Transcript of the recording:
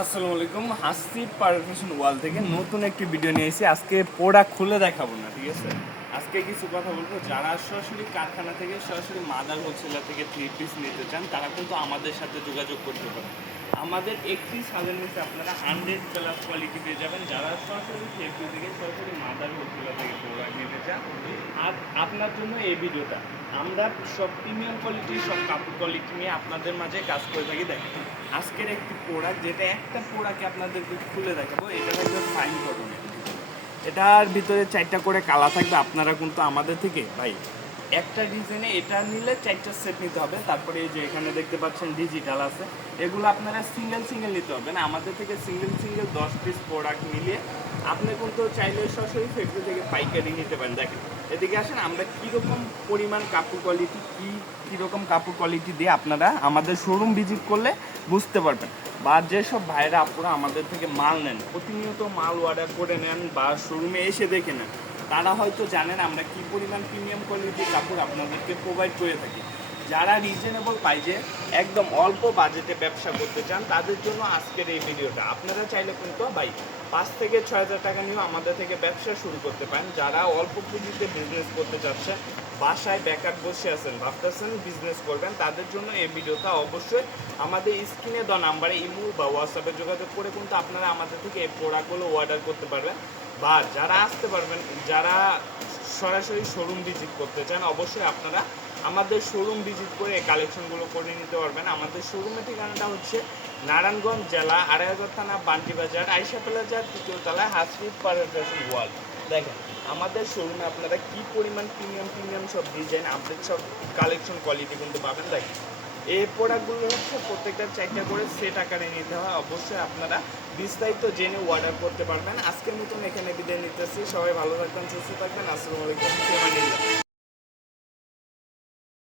আসসালামু আলাইকুম। হাসিব পারফেকশন ওয়াল থেকে নতুন একটি ভিডিও নিয়ে এসেছি। আজকে প্রোডাক্ট খুলে দেখাবো না, ঠিক আছে। আজকে কিছু কথা বলবো, যারা সরাসরি কারখানা থেকে সরাসরি মাদার হোলসেলার থেকে 3 পিস নিতে চান তারা কিন্তু আমাদের সাথে যোগাযোগ করতে পারেন। আমাদের 31,000 নিচে আপনারা 100+ কোয়ালিটি পেয়ে যাবেন। যারা সরাসরি 3 পিস থেকে সরাসরি মাদার হোলসেলার থেকে প্রোডাক্ট নিতে চান, আর আপনার জন্য এই ভিডিওটা আমরা সব প্রিমিয়াম কোয়ালিটির সব কাপড় কোয়ালিটি নিয়ে আপনাদের মাঝে কাজ করে থাকি। দেখেন আজকের একটি প্রোডাক্ট, যেটা একটা প্রোডাক্টে আপনাদেরকে খুলে দেখাবো, এটা হচ্ছে ফাইন কটন। এটার ভিতরে 4টা করে কালার থাকবে। আপনারা কিন্তু আমাদের থেকে ভাই একটা ডিজাইনে এটা নিলে 4টা সেট নিতে হবে। তারপরে এই যে এখানে দেখতে পাচ্ছেন ডিজিটাল আছে, এগুলো আপনারা সিঙ্গেল সিঙ্গেল নিতে হবে না। আমাদের থেকে সিঙ্গেল সিঙ্গেল 10 পিস প্রোডাক্ট মিলিয়ে আপনি কিন্তু চাইলে সরাসরি ফ্যাক্টরি থেকে পাইকারি নিতে পারেন। দেখেন এদিকে আসেন, আমরা কীরকম পরিমাণ কাপড় কোয়ালিটি কীরকম কাপড় কোয়ালিটি দিয়ে আপনারা আমাদের শোরুম ভিজিট করলে বুঝতে পারবেন। বা যেসব ভাইরা আপুরা আমাদের থেকে মাল নেন, প্রতিনিয়ত মাল অর্ডার করে নেন বা শোরুমে এসে দেখে নেন, তারা হয়তো জানেন আমরা কি পরিমাণ প্রিমিয়াম কোয়ালিটির কাপড় আপনাদেরকে প্রোভাইড করে থাকি। যারা রিজনেবল প্রাইসে একদম অল্প বাজেটে ব্যবসা করতে চান তাদের জন্য আজকের এই ভিডিওটা। আপনারা চাইলে কিন্তু ভাই 5 থেকে 6,000 টাকা নিয়েও আমাদের থেকে ব্যবসা শুরু করতে পারেন। যারা অল্প পুঁজিতে বিজনেস করতে চাচ্ছেন, বাসায় বেকার বসে আছেন, ভাবতেছেন বিজনেস করবেন, তাদের জন্য এই ভিডিওটা অবশ্যই আমাদের স্ক্রিনে দেওয়া নাম্বারে ইমো বা হোয়াটসঅ্যাপে যোগাযোগ করে কিন্তু আপনারা আমাদের থেকে এই প্রোডাক্টগুলো অর্ডার করতে পারবেন। বা যারা আসতে পারবেন, যারা সরাসরি শোরুম ভিজিট করতে চান, অবশ্যই আপনারা আমাদের শোরুম ভিজিট করে এই কালেকশনগুলো করে নিতে পারবেন। আমাদের শোরুমের ঠিকানাটা হচ্ছে নারায়ণগঞ্জ জেলা, 2.5 থানা, বান্টি বাজার, আইসা প্লাজার 3য় তলায়, হাসিব পারফেকশন ওয়াল। দেখেন আমাদের শোরুমে আপনারা কি পরিমাণ প্রিমিয়াম সব ডিজাইন আপডেট সব কালেকশন কোয়ালিটি কিন্তু পাবেন। দেখেন এই প্রোডাক্টগুলো হচ্ছে প্রত্যেকটা 4টা করে সেট আকারে নিতে হয়। অবশ্যই আপনারা বিস্তারিত জেনে অর্ডার করতে পারবেন। আজকের মতন এখানে বিদায় নিতেছি। সবাই ভালো থাকবেন, সুস্থ থাকবেন। আসসালামু আলাইকুম।